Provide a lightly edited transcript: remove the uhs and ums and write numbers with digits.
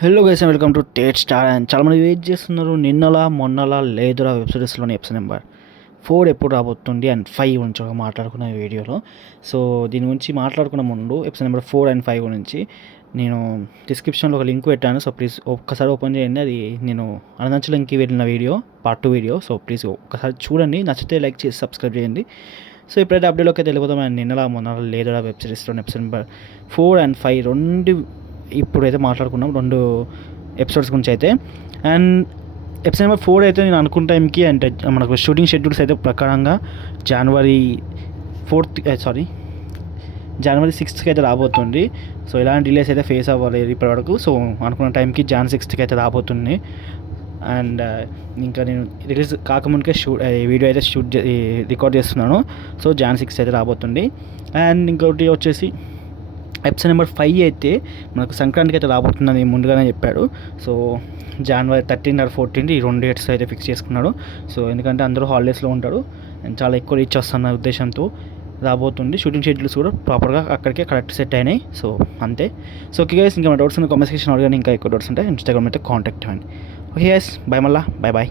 Hello guys and welcome to Tate star. And చాలామంది wait చేస్తున్నారు, నిన్నలా మొన్నలా లేదురా వెబ్ సిరీస్లోని ఎపిసోడ్ నెంబర్ 4 ఎప్పుడు రాబోతుంది అండ్ 5 గురించి ఒక మాట్లాడుకున్న వీడియోలో. సో దీని గురించి మాట్లాడుకున్న ముందు ఎపిసోడ్ నెంబర్ 4 అండ్ 5 గురించి నేను డిస్క్రిప్షన్లో ఒక లింక్ పెట్టాను. సో ప్లీజ్ ఒక్కసారి ఓపెన్ చేయండి. అది నేను అరుణాచలంకి వెళ్ళిన video, part 2 video. So please ఒక్కసారి చూడండి, నచ్చితే లైక్ చేసి సబ్స్క్రైబ్ చేయండి. సో ఇప్పుడైతే అప్డేట్లోకి అయితే వెళ్ళిపోతాం. అండ్ నిన్నలా మొన్నలా లేదురా వెబ్ సిరీస్లో ఎపిసోడ్ నెంబర్ 4 అండ్ 5 రెండు ఇప్పుడైతే మాట్లాడుకున్నాం, 2 ఎపిసోడ్స్ గురించి అయితే. అండ్ ఎపిసోడ్ నెంబర్ 4 అయితే నేను అనుకున్న టైంకి అంటే మనకు షూటింగ్ షెడ్యూల్స్ అయితే ప్రకారంగా జనవరి 6కి అయితే రాబోతుంది. సో ఎలాంటి డిలేస్ అయితే ఫేస్ అవ్వలేదు ఇప్పటివరకు. సో అనుకున్న టైంకి Jan 6కి అయితే రాబోతుంది. అండ్ ఇంకా నేను రిలీజ్ కాకముందుకే వీడియో అయితే రికార్డ్ చేస్తున్నాను. సో Jan 6 అయితే రాబోతుంది. అండ్ ఇంకోటి వచ్చేసి ఎపిసోడ్ నెంబర్ 5 అయితే మనకు సంక్రాంతికి అయితే రాబోతుందని ముందుగానే చెప్పాడు. సో January 13 or 14 ఈ 2 డేట్స్ అయితే ఫిక్స్ చేసుకున్నాడు. సో ఎందుకంటే అందరూ హాలిడేస్లో ఉంటారు అండ్ చాలా ఎక్కువ రీచ్ వస్తున్న ఉద్దేశంతో రాబోతుంది. షూటింగ్ షెడ్యూల్స్ కూడా ప్రాపర్గా అక్కడికే కరెక్ట్ సెట్ అయినాయి. సో అంతే. సో ఓకే గైస్, ఇంకా డౌట్స్ ఉన్న కామెంట్ సెక్షన్ అడగండి. ఇంకా ఎక్కువ డౌట్స్ ఉంటాయి ఇన్స్టాగ్రామ్ అయితే కాంటాక్ట్ అవ్వండి. ఓకే గైస్, బాయ్, మళ్ళా బాయ్.